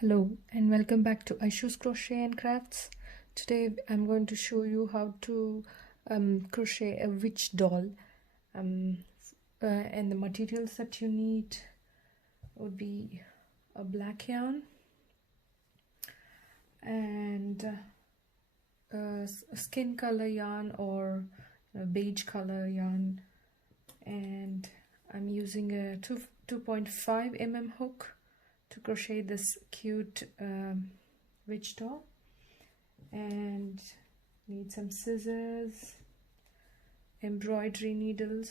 Hello and welcome back to Aishu's Crochet and Crafts. Today I'm going to show you how to crochet a witch doll, and the materials that you need would be a black yarn and a skin color yarn or a beige color yarn, and I'm using a 2.5 mm hook to crochet this cute witch doll, and need some scissors, embroidery needles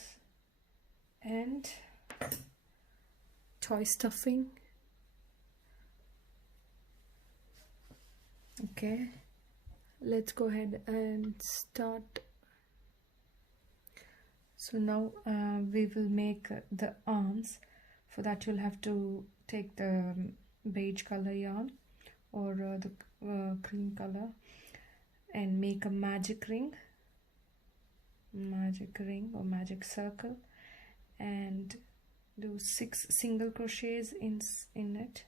and toy stuffing. Okay, let's go ahead and start. So now we will make the arms. For that you'll have to take the beige color yarn or the cream color and make a magic ring or magic circle, and do 6 single crochets in it.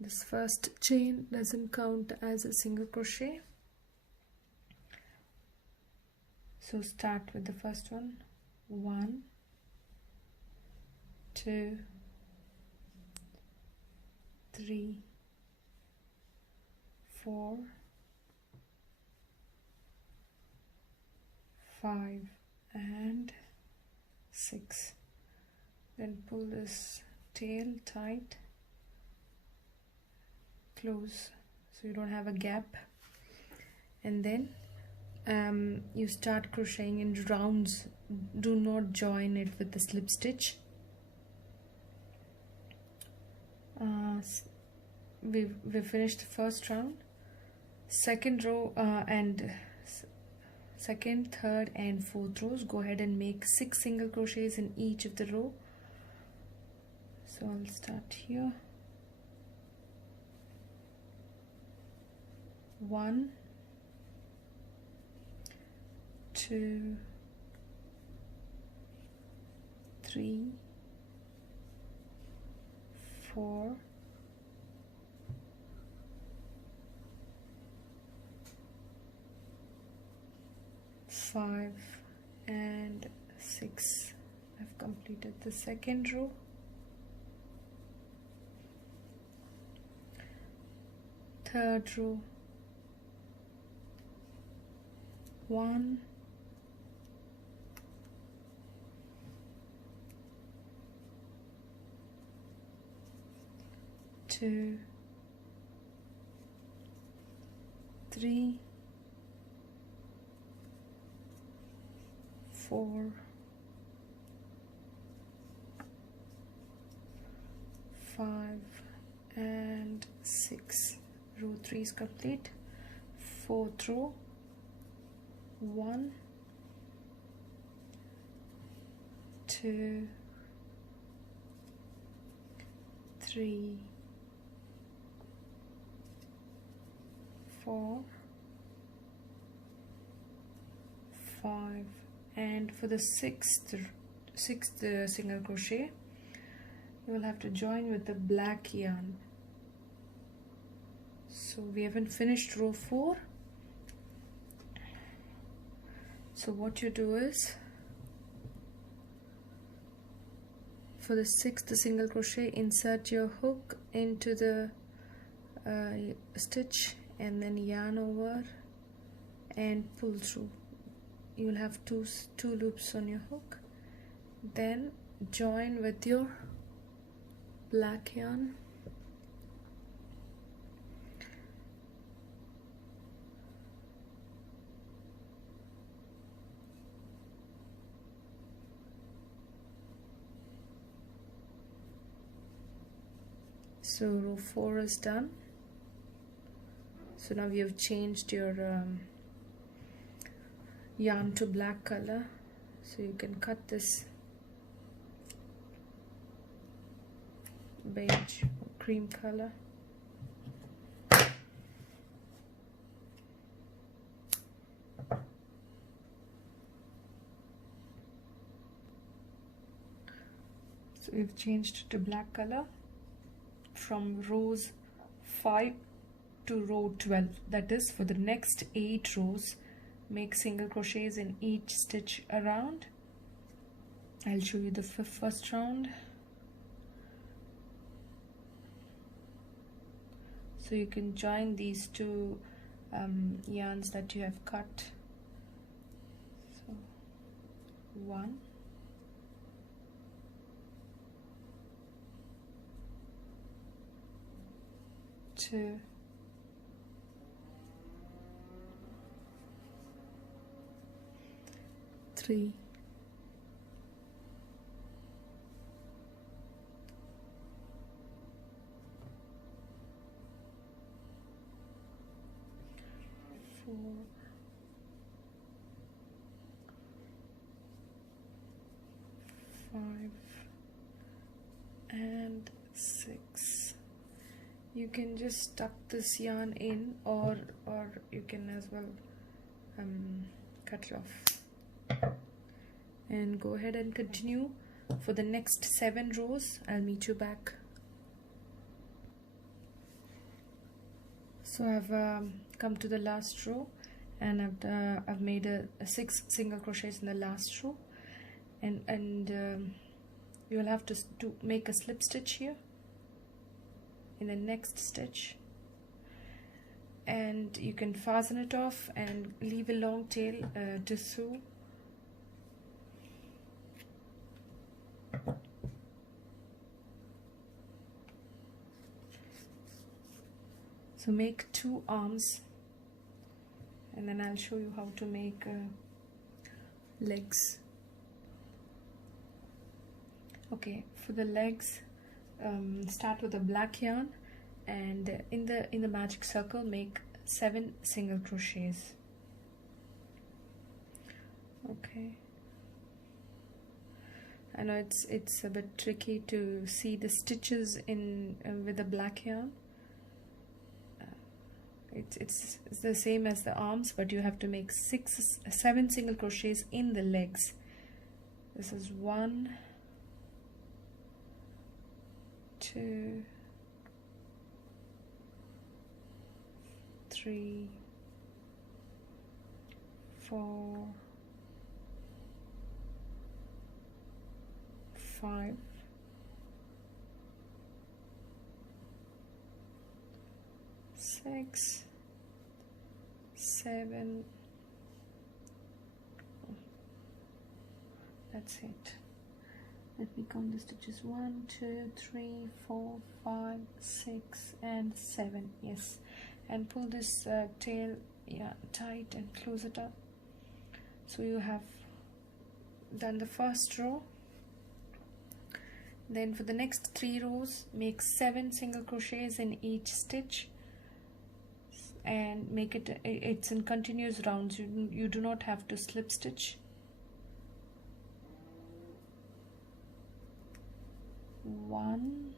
This first chain doesn't count as a single crochet, so start with the first one. 1, 2, 3, 4, 5 and 6. Then pull this tail tight, close so you don't have a gap, and then you start crocheting in rounds. Do not join it with the slip stitch. We finished the first round. Second row and second, third and fourth rows, go ahead and make 6 single crochets in each of the row. So I'll start here. 1, 2, 3, 4, 5 and 6. I've completed the second row. Third row. 1, 2, 3, 4, 5 and 6. Row 3 is complete. Fourth row. 1, 2, 3, 4, 5, and for the sixth single crochet you will have to join with the black yarn. So we haven't finished row 4. So what you do is, for the 6th single crochet, insert your hook into the stitch and then yarn over and pull through. You will have two loops on your hook. Then join with your black yarn. So row 4 is done. So now we have changed your yarn to black color, so you can cut this beige or cream color. So we've changed to black color from rows 5 to row 12. That is, for the next 8 rows, make single crochets in each stitch around. I'll show you the first round. So you can join these two yarns that you have cut. So 1, 2, 3, 4, 5, and 6. You can just tuck this yarn in, or you can as well cut it off. And go ahead and continue for the next 7 rows. I'll meet you back. So I've come to the last row, and I've made a 6 single crochets in the last row, and you will have to make a slip stitch here in the next stitch, and you can fasten it off and leave a long tail to sew. So make 2 arms, and then I'll show you how to make legs. Okay, for the legs, start with a black yarn, and in the magic circle make 7 single crochets. Okay, I know it's a bit tricky to see the stitches in with the black yarn. It's the same as the arms, but you have to make 7 single crochets in the legs. This is 1, 2, 3, 4, 5, 6, 7. That's it. Let me count the stitches. 1, 2, 3, 4, 5, 6, and 7. Yes, and pull this tail tight and close it up. So you have done the first row. Then for the next 3 rows, make 7 single crochets in each stitch, and make it's in continuous rounds. You do not have to slip stitch. 1,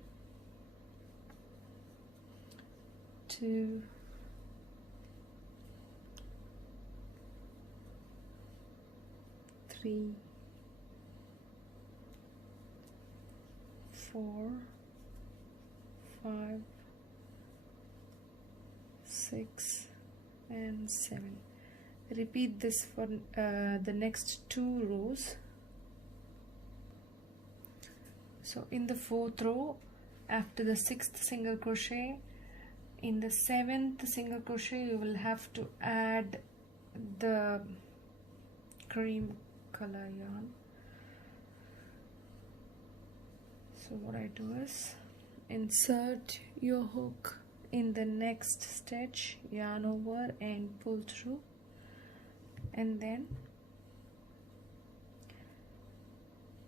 2, 3, 4, 5, 6, and 7. Repeat this for the next 2 rows. So in the 4th row, after the 6th single crochet, in the 7th single crochet you will have to add the cream color yarn. So what I do is insert your hook in the next stitch, yarn over and pull through, and then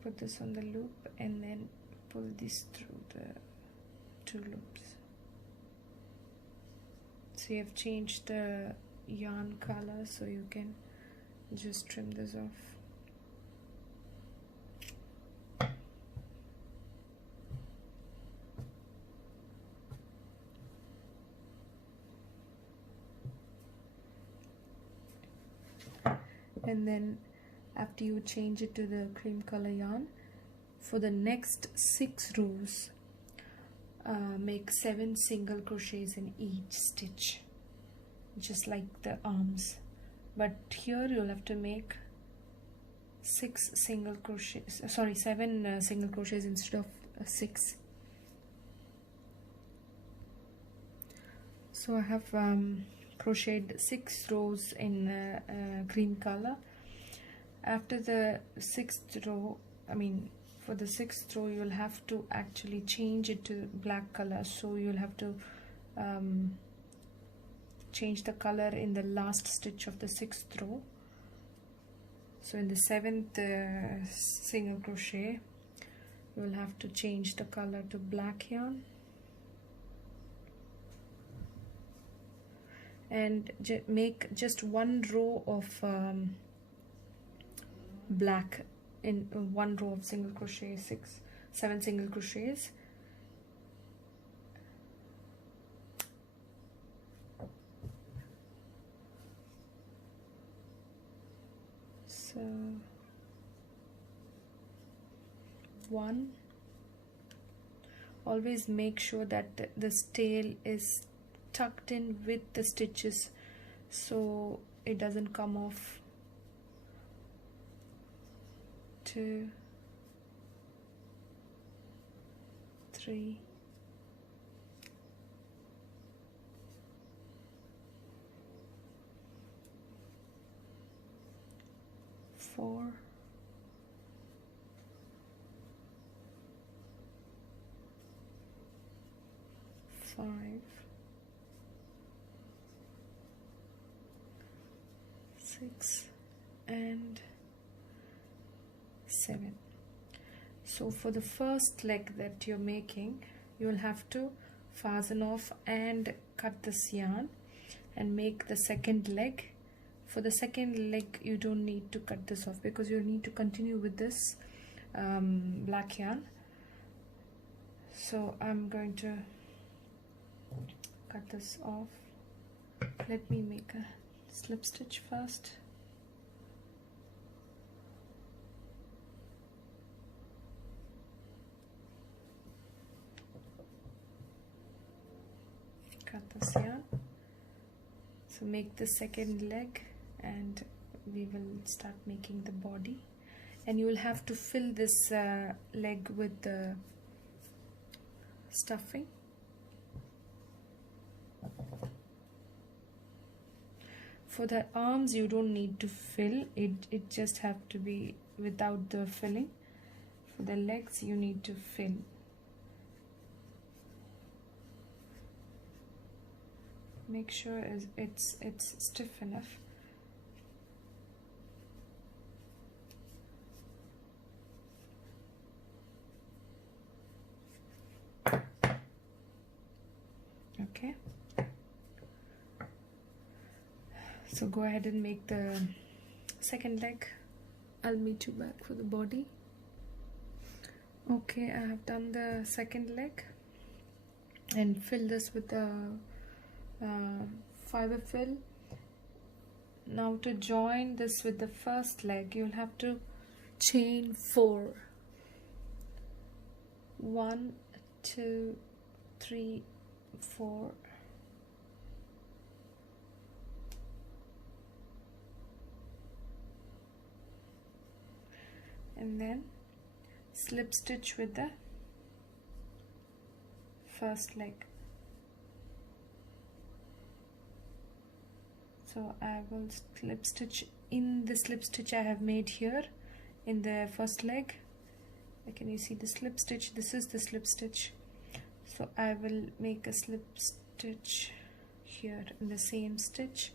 put this on the loop and then pull this through the 2 loops. So you have changed the yarn color, so you can just trim this off. And then after you change it to the cream color yarn, for the next 6 rows, make 7 single crochets in each stitch, just like the arms, but here you'll have to make 6 single crochets, sorry, 7 single crochets instead of 6. So I have crocheted 6 rows in cream color. After the 6th row, for the 6th row you'll have to actually change it to black color, so you'll have to change the color in the last stitch of the 6th row. So in the 7th single crochet you'll have to change the color to black yarn, and make just 1 row of black in 1 row of single crochet, 7 single crochets. So 1. Always make sure that this tail is tucked in with the stitches so it doesn't come off. 2, 3, 4, 5, 6 and 7. So for the first leg that you're making, you'll have to fasten off and cut this yarn and make the second leg. For the second leg you don't need to cut this off because you need to continue with this black yarn. So I'm going to cut this off. Let me make a slip stitch first. Cut this yarn. So make the second leg and we will start making the body, and you will have to fill this leg with the stuffing. For the arms you don't need to fill it just have to be without the filling. For the legs you need to fill. Make sure it's stiff enough. Okay, so go ahead and make the second leg. I'll meet you back for the body. Okay, I have done the second leg and fill this with the fiber fill. Now to join this with the first leg you'll have to chain 4. 1, 2, 3, 4. And then slip stitch with the first leg. So I will slip stitch in the slip stitch I have made here in the first leg. Can you see the slip stitch? This is the slip stitch. So I will make a slip stitch here in the same stitch.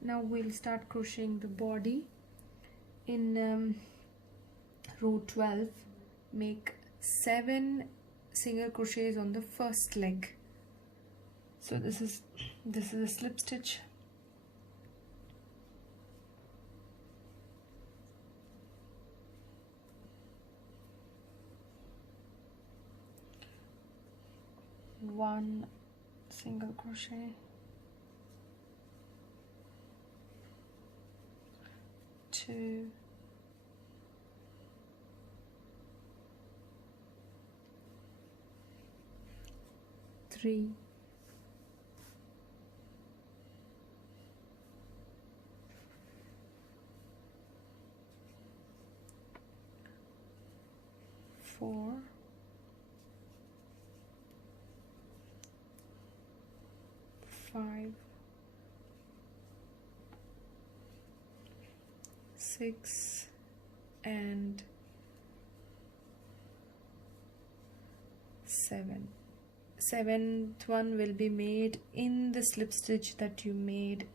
Now we'll start crocheting the body. in row 12, make 7 single crochets on the first leg. So this is a slip stitch. One single crochet, two, three, four, five, 6 and 7. Seventh one will be made in the slip stitch that you made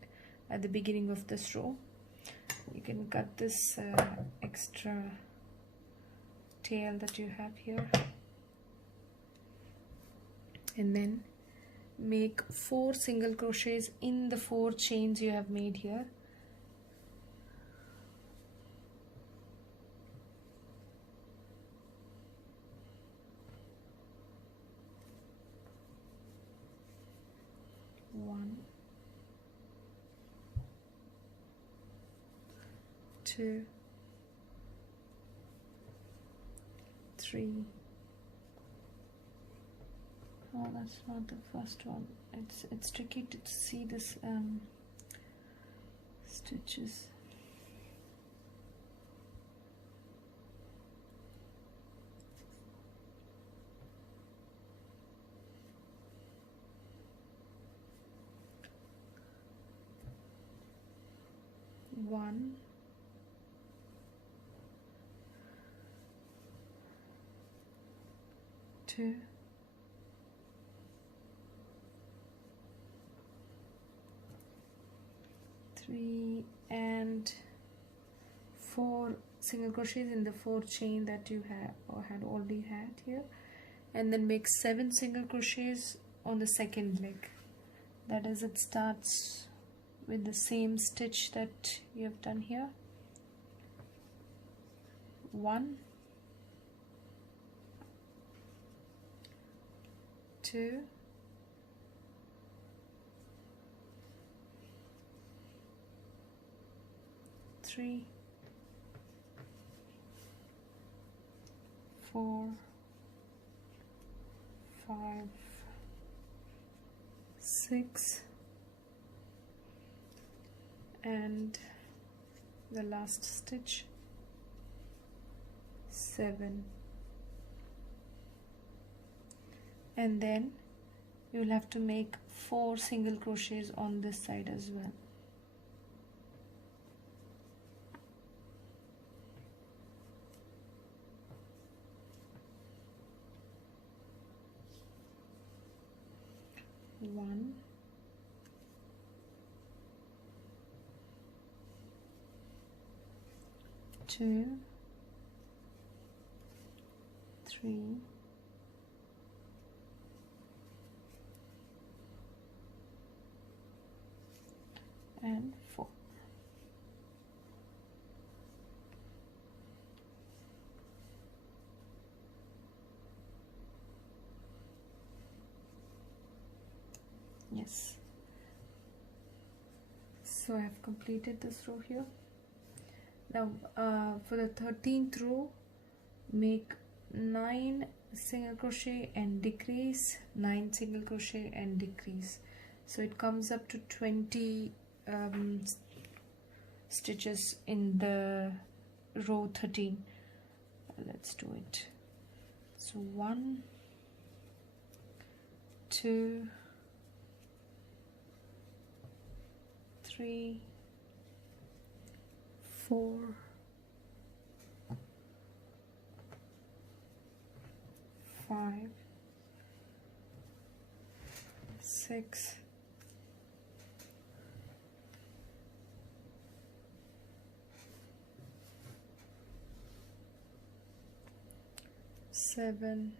at the beginning of this row. You can cut this extra tail that you have here, and then make 4 single crochets in the 4 chains you have made here. One, two, three. Oh, that's not the first one. It's tricky to see this stitches. One, two, three, and 4 single crochets in the 4 chain that you have or had already had here, and then make 7 single crochets on the second leg. That is, it starts with the same stitch that you have done here. 1, 2, 3, 4, 5, 6, and the last stitch 7, and then you will have to make 4 single crochets on this side as well. One, two, 3, 4. Yes. So I have completed this row here. Now for the 13th row, make 9 single crochet and decrease, 9 single crochet and decrease. So it comes up to 20 stitches in the row 13. Let's do it. So 1, 2, 3, 4, 5, 6, 7, 7,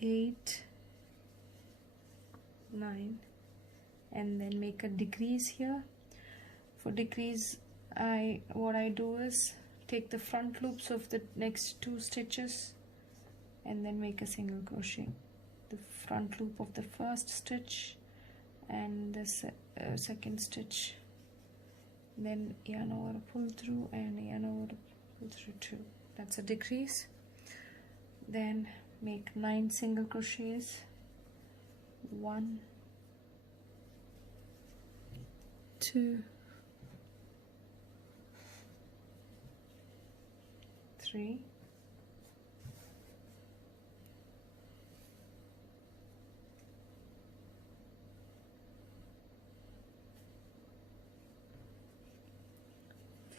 8, 9, and then make a decrease here. For decrease, what I do is take the front loops of the next 2 stitches and then make a single crochet. The front loop of the first stitch and the second stitch, then yarn over, pull through, and yarn over, pull through 2. That's a decrease. Then make 9 single crochets. 1, 2, 3,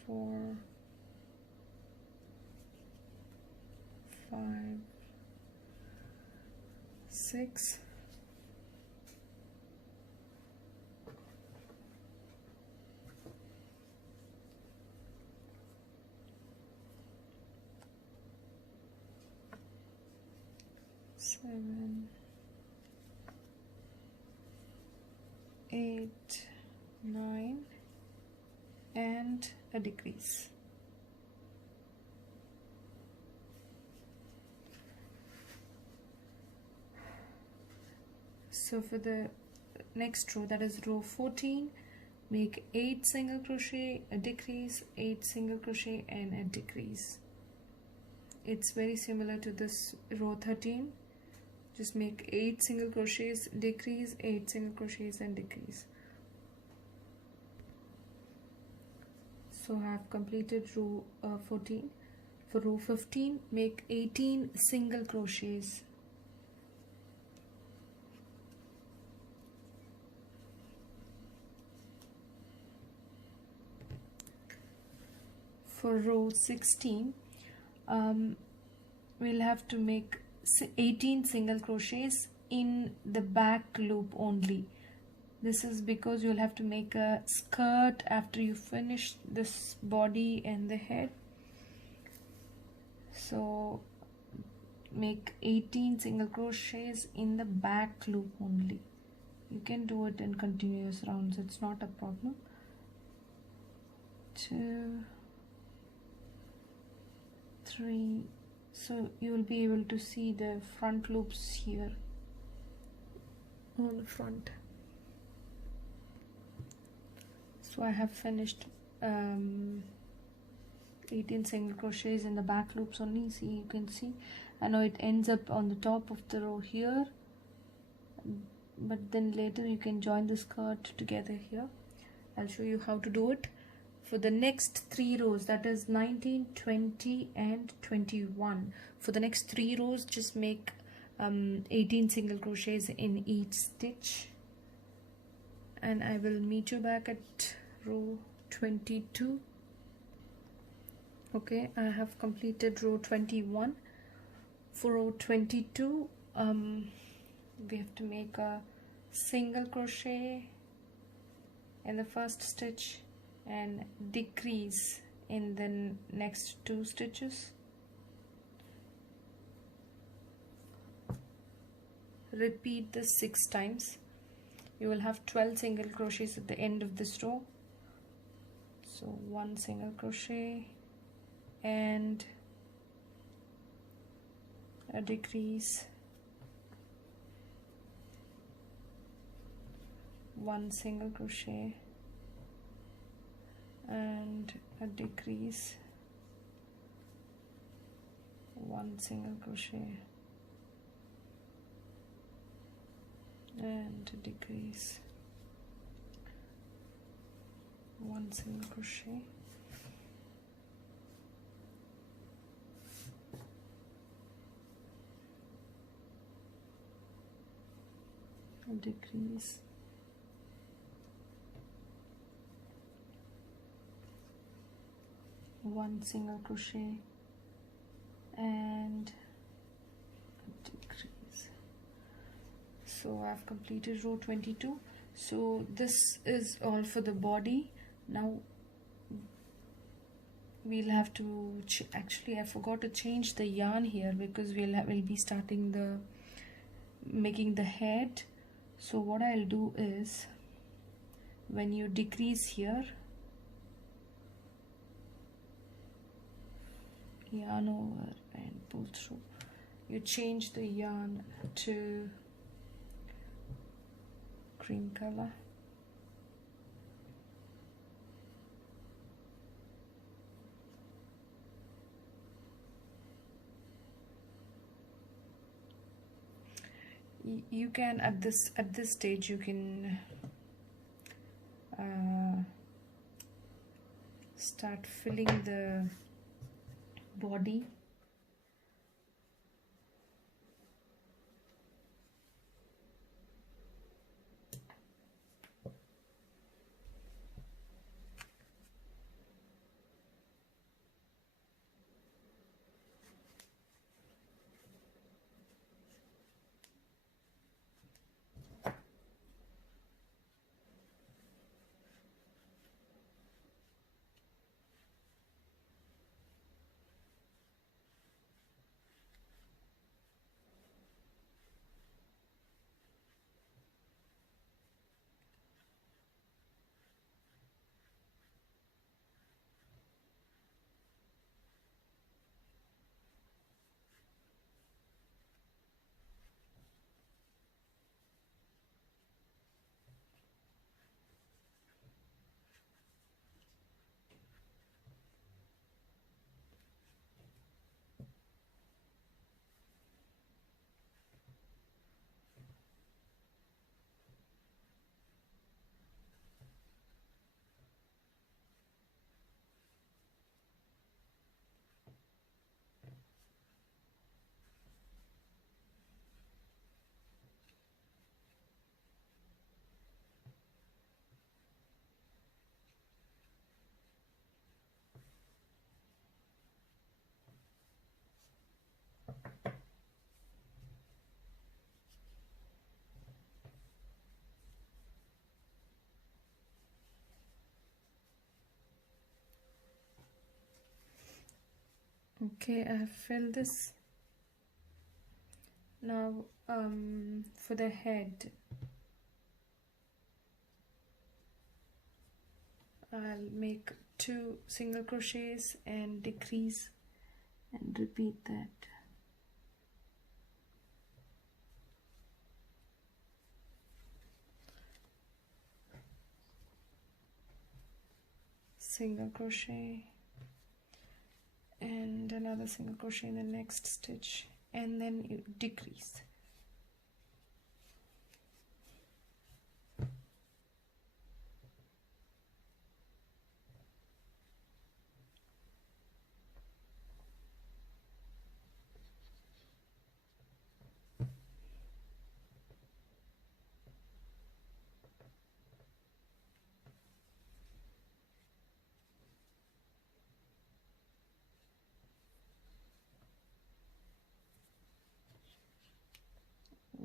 4, 5, 6, 7, 8, 9, and a decrease. So for the next row, that is row 14, make 8 single crochet, a decrease, 8 single crochet, and a decrease. It's very similar to this row 13. Just make 8 single crochets, decrease, 8 single crochets, and decrease. So I have completed row 14. For row 15, make 18 single crochets. For row 16, we'll have to make 18 single crochets in the back loop only. This is because you'll have to make a skirt after you finish this body and the head. So make 18 single crochets in the back loop only. You can do it in continuous rounds, it's not a problem. 2, 3, so you will be able to see the front loops here on the front. So I have finished 18 single crochets in the back loops only. See, you can see, I know it ends up on the top of the row here, but then later you can join the skirt together here. I'll show you how to do it. For the next 3 rows, that is 19, 20 and 21, for the next 3 rows just make 18 single crochets in each stitch, and I will meet you back at row 22. Okay, I have completed row 21. For row 22, we have to make a single crochet in the first stitch and decrease in the next 2 stitches. Repeat this 6 times. You will have 12 single crochets at the end of this row. So 1 single crochet and a decrease, 1 single crochet and a decrease, 1 single crochet and a decrease, 1 single crochet, a decrease, 1 single crochet and a decrease. So I've completed row 22. So this is all for the body. Now we'll have to actually I forgot to change the yarn here, because we'll be starting the making the head. So what I'll do is, when you decrease here, yarn over and pull through, you change the yarn to cream color. You can at this stage you can start filling the body. Okay, I have filled this. Now for the head, I'll make 2 single crochets and decrease and repeat that. Single crochet and another single crochet in the next stitch, and then you decrease.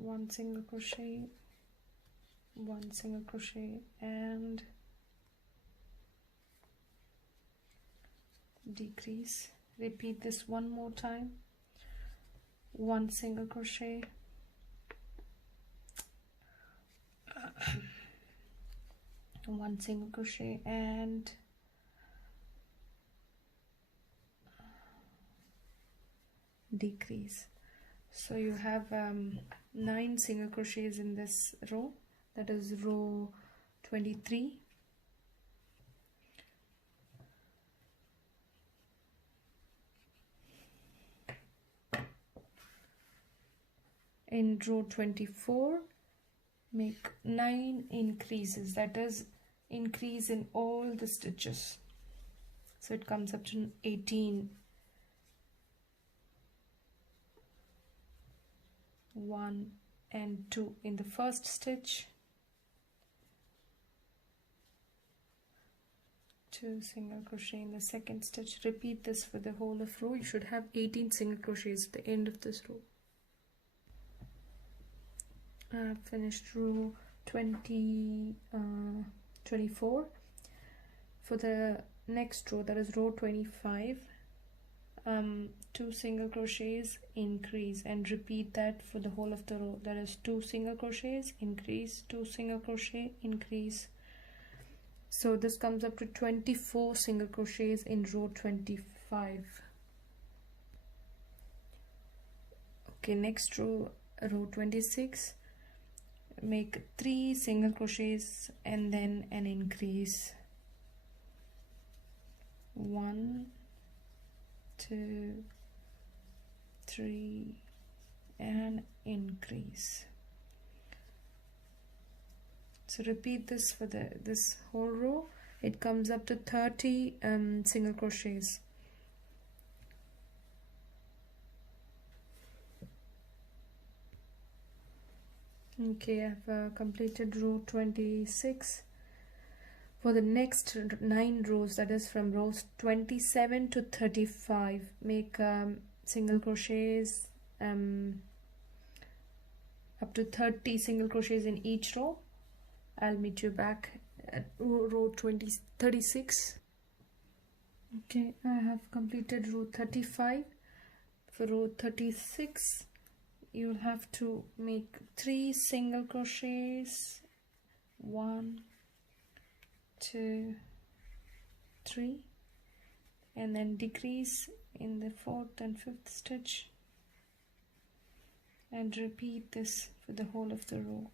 One single crochet, one single crochet and decrease. Repeat this one more time. One single crochet, one single crochet and decrease. So you have 9 single crochets in this row, that is row 23. In row 24, make 9 increases, that is increase in all the stitches, so it comes up to 18. 1 and 2 in the first stitch, 2 single crochet in the second stitch. Repeat this for the whole of row. You should have 18 single crochets at the end of this row. I have finished row 24. For the next row, that is row 25, 2 single crochets, increase, and repeat that for the whole of the row. That is 2 single crochets, increase, 2 single crochet, increase. So this comes up to 24 single crochets in row 25. Okay, next row, row 26, make 3 single crochets and then an increase. 1, 2, 3, and increase. So repeat this for this whole row. It comes up to 30 single crochets. Okay, I've completed row 26. For the next 9 rows, that is from rows 27 to 35, make single crochets, up to 30 single crochets in each row. I'll meet you back at row 36. Okay, I have completed row 35. For row 36, you'll have to make 3 single crochets, 1, 2, 3, and then decrease in the 4th and 5th stitch, and repeat this for the whole of the row.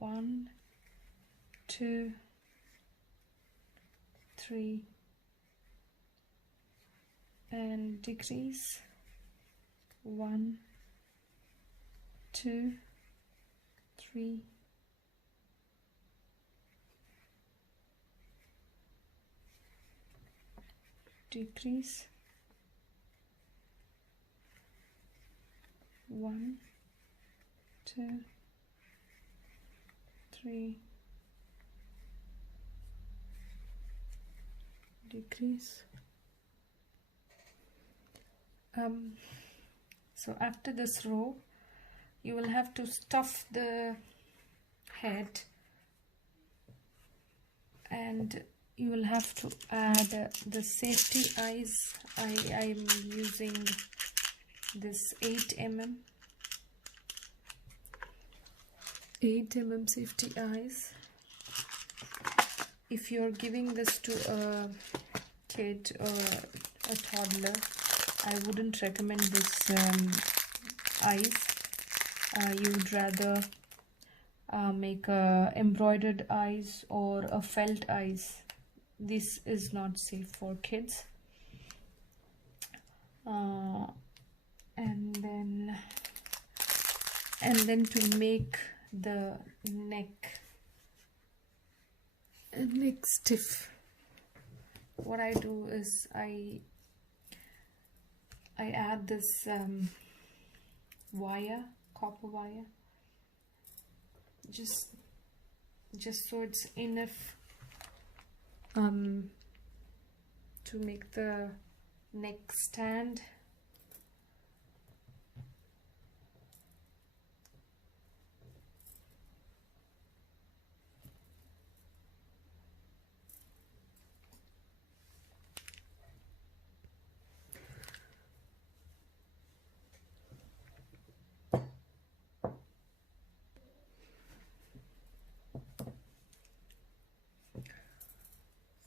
1, 2, 3, and decrease. 1, 2, 3, decrease. 1, 2, 3, decrease. So after this row, you will have to stuff the head, and you will have to add the safety eyes. I am using this 8mm safety eyes. If you're giving this to a kid or a toddler, I wouldn't recommend this eyes. You would rather make a embroidered eyes or a felt eyes. This is not safe for kids. And then to make the neck stiff, what I do is I add this wire, copper wire, just so it's enough to make the neck stand.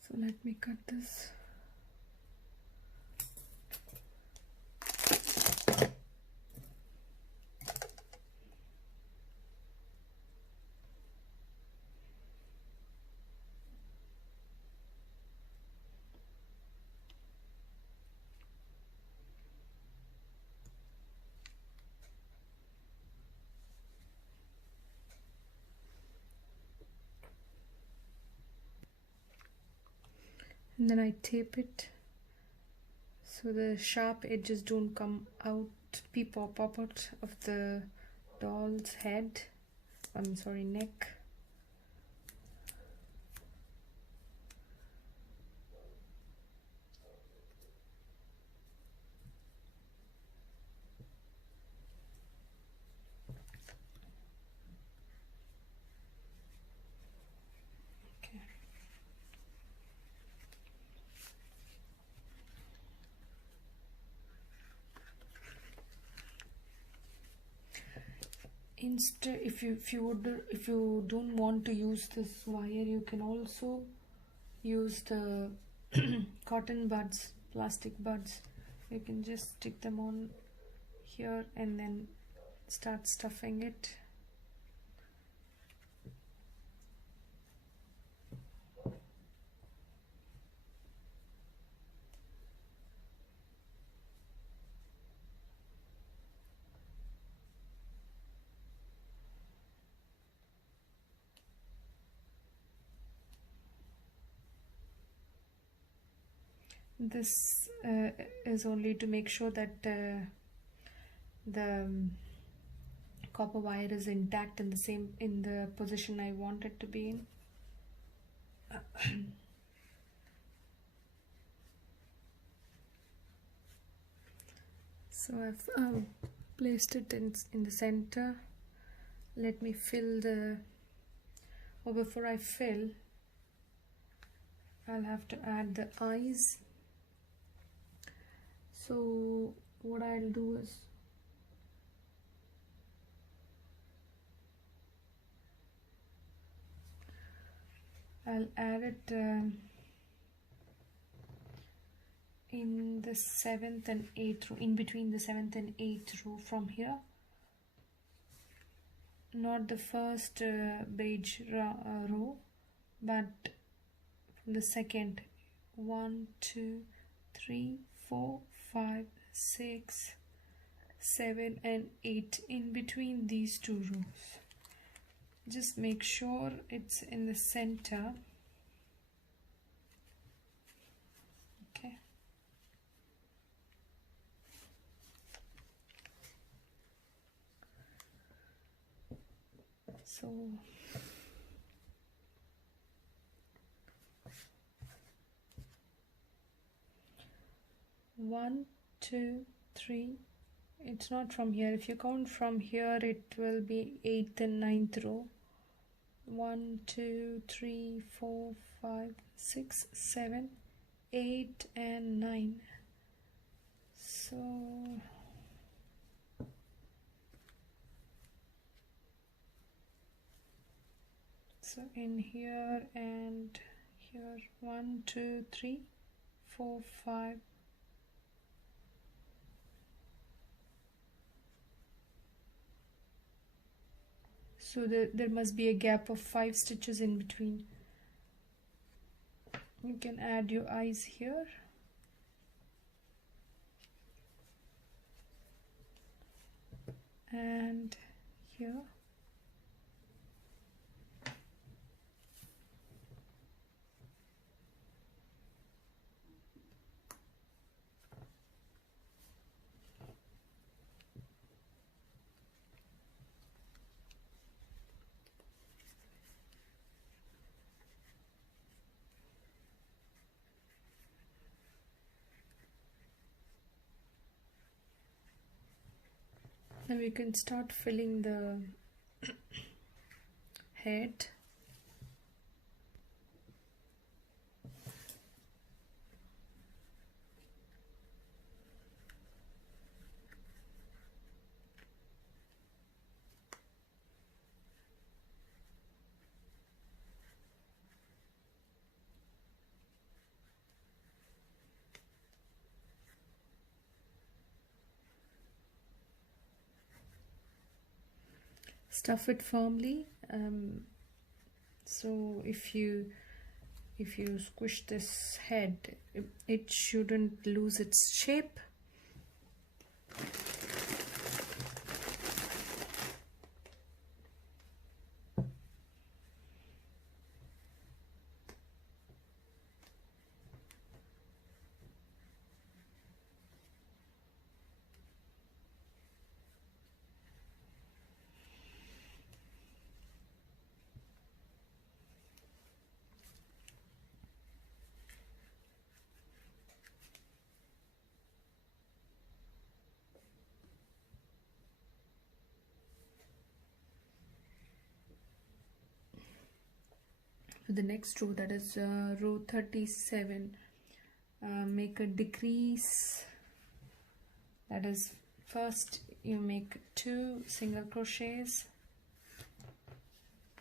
So let me cut this. And then I tape it so the sharp edges don't come out, pop out of the doll's head. I'm sorry, neck. Instead, if you don't want to use this wire, you can also use the cotton buds, plastic buds. You can just stick them on here and then start stuffing it. This is only to make sure that the copper wire is intact in the position I want it to be in. So I've placed it in the center. Let me fill before I fill, I'll have to add the eyes. So what I'll do is I'll add it in the 7th and 8th row, in between the 7th and 8th row from here, not the first beige row, but from the second. 1, 2, 3, 4, 5, 6, 7 and 8, in between these two rows. Just make sure it's in the center. Okay. So one, 2, 3. It's not from here. If you count from here, it will be 8th and 9th row. 1, 2, 3, 4, 5, 6, 7, 8 and 9. So in here and here, 1, 2, 3, 4, 5. So there must be a gap of 5 stitches in between. You can add your eyes here. And here. Now we can start filling the head. Stuff it firmly. So if you squish this head, it shouldn't lose its shape. For the next row, that is row 37, make a decrease. That is, first you make 2 single crochets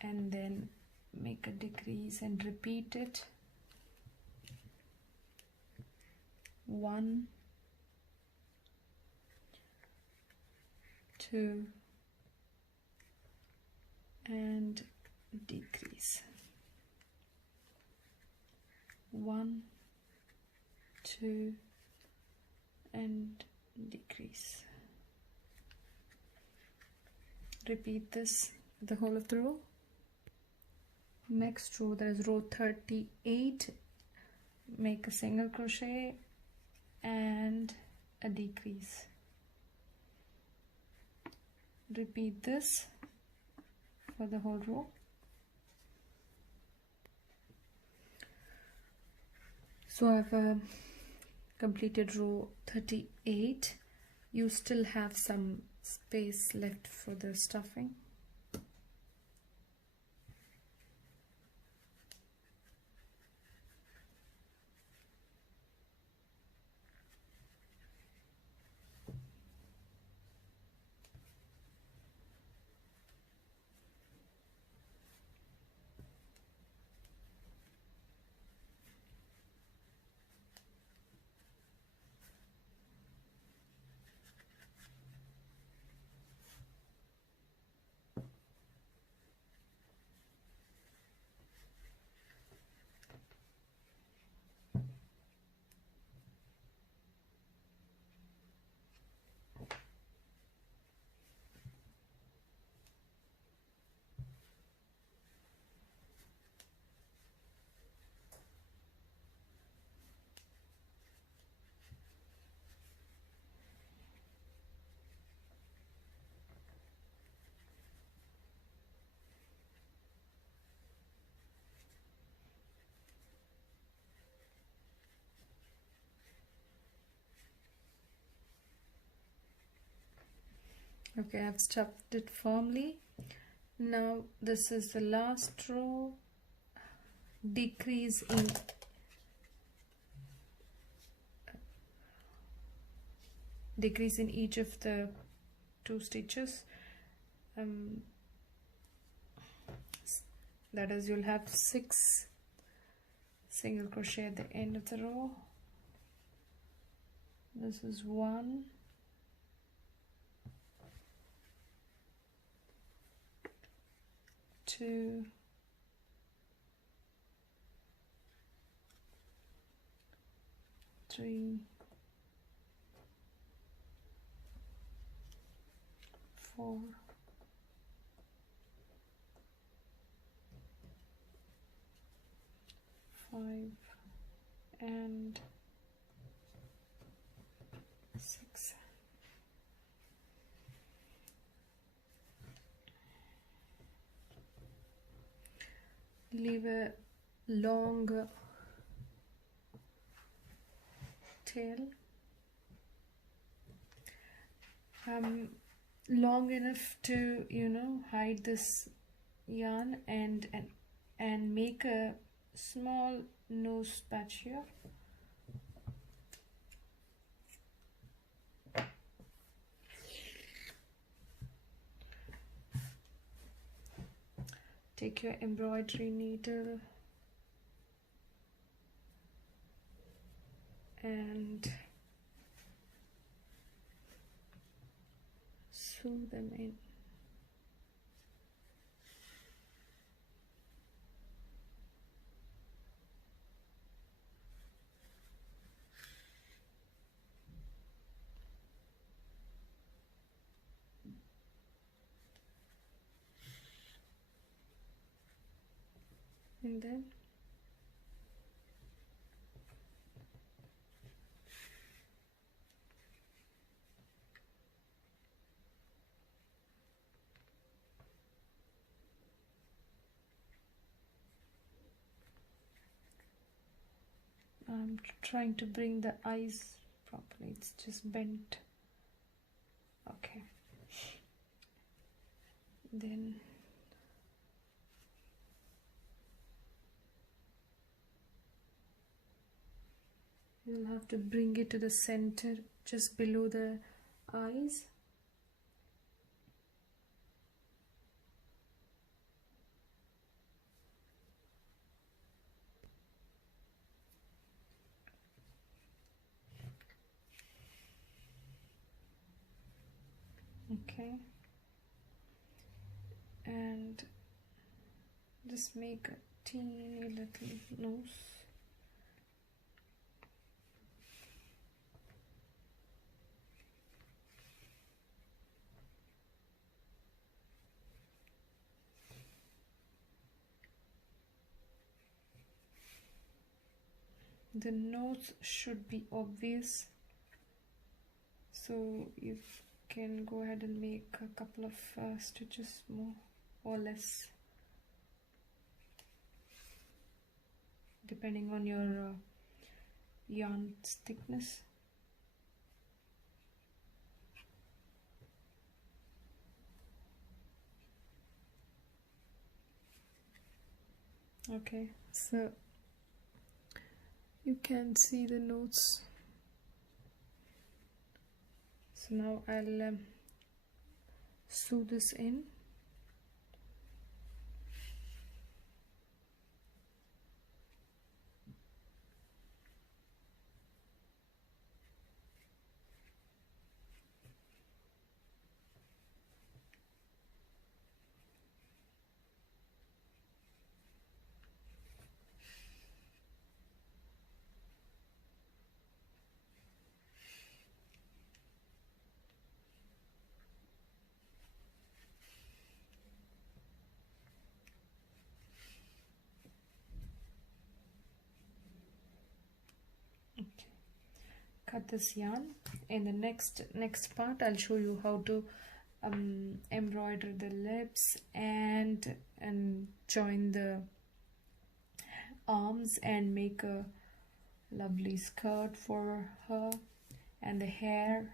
and then make a decrease and repeat it. 1, 2, and decrease. 1, 2, and decrease. Repeat this the whole of the row. Next row, that is row 38, make a single crochet and a decrease. Repeat this for the whole row. So I've completed row 38. You still have some space left for the stuffing. Okay, I've stuffed it firmly. Now this is the last row. Decrease in each of the 2 stitches. That is, you'll have 6 single crochet at the end of the row. This is 1, 2, 3, 4, 5, and 6. Leave a long tail, long enough to, hide this yarn, and make a small nose patch here. Take your embroidery needle and sew them in. And then I'm trying to bring the eyes properly, it's just bent. Okay, then you'll have to bring it to the center, just below the eyes. Okay, and just make a teeny little nose. The nose should be obvious, so you can go ahead and make a couple of stitches more or less depending on your yarn's thickness. Okay, so you can see the notes. So now I'll sew this in. Cut this yarn. In the next part I'll show you how to embroider the lips and join the arms and make a lovely skirt for her, and the hair